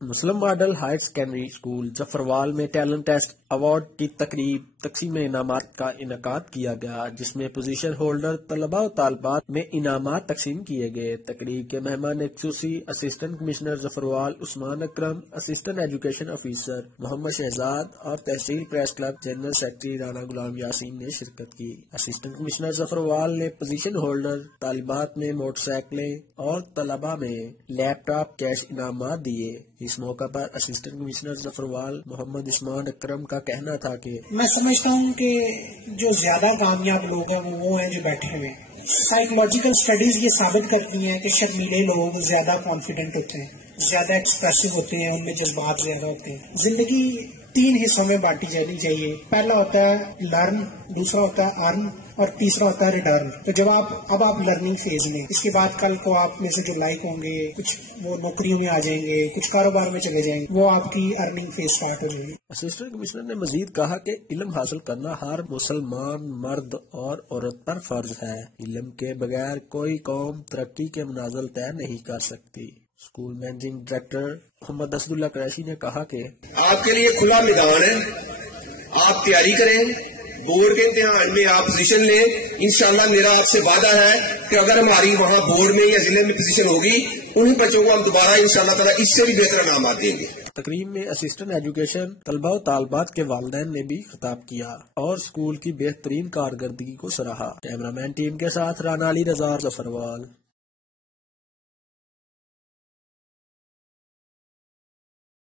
مسلم model higher secondary school Zafarwal میں talent test award کی تقریب تقسیم انعامات کا انعقاد کیا گیا، جس میں پوزیشن ہولڈر طلباء و طالبات میں انعامات تقسیم کیے گئے۔ تقریب کے مہمان خصوصی assistant commissioner Zafarwal Usman Akram, assistant education officer Muhammad Shahzad اور تحصیل press club general secretary Rana Ghulam Yasin نے شرکت کی۔ اسسٹنٹ کمشنر ظفروال نے پوزیشن ہولڈر طالبات میں موٹر سائیکلیں اور طلباء میں لیپ ٹاپ کیش انعامات دیے۔ اس موقع پر اسسٹنٹ کمشنر ظفروال محمد عثمان اکرم کا کہنا تھا کہ میں سمجھتا ہوں کہ جو زیادہ کامیاب لوگ ہیں وہ ہیں جو بیٹھے ہوئے ہیں۔ سائیکولوجیکل اسٹڈیز یہ ثابت کرتی ہیں کہ شرمیلے لوگ زیادہ کانفیڈنٹ ہوتے ہیں، زیادہ ایکسپریسو ہوتے ہیں، ان میں جذبات زیادہ ہوتے ہیں۔ زندگی 3 حصوں میں بانٹی جانی چاہیے۔ پہلا ہوتا ہے لرن، دوسرا ہوتا ہے ارن اور تیسرا ہوتا ہے ریٹرن۔ تو جب آپ لرننگ فیز میں، اس کے بعد کل کو آپ میں سے جو لائک ہوں گے، کچھ وہ نوکریوں میں آ جائیں گے، کچھ کاروبار میں چلے جائیں گے، وہ آپ کی ارننگ فیز سٹارٹ ہو جائے گی۔ اسسٹنٹ کمشنر نے مزید کہا کہ علم حاصل کرنا ہر مسلمان مرد اور عورت پر فرض ہے۔ علم کے بغیر کوئی قوم ترقی کے منازل طے نہیں کر سکتی۔ اسکول مینیجنگ ڈائریکٹر محمد اسد اللہ قریشی نے کہا کہ آپ کے لیے کھلا میدان ہے، آپ تیاری کریں، بورڈ کے امتحان میں آپ پوزیشن لیں۔ انشاءاللہ میرا آپ سے وعدہ ہے کہ اگر ہماری وہاں بورڈ میں یا ضلع میں پوزیشن ہوگی، انہیں بچوں کو ہم دوبارہ انشاءاللہ تعالیٰ اس سے بھی بہتر انعامات دیں گے۔ تقریب میں اسسٹنٹ ایجوکیشن طلباء و طالبات کے والدین نے بھی خطاب کیا اور اسکول کی بہترین کارکردگی کو سراہا۔ کیمرہ مین ٹیم کے ساتھ رانا علی رضا، ظفروال۔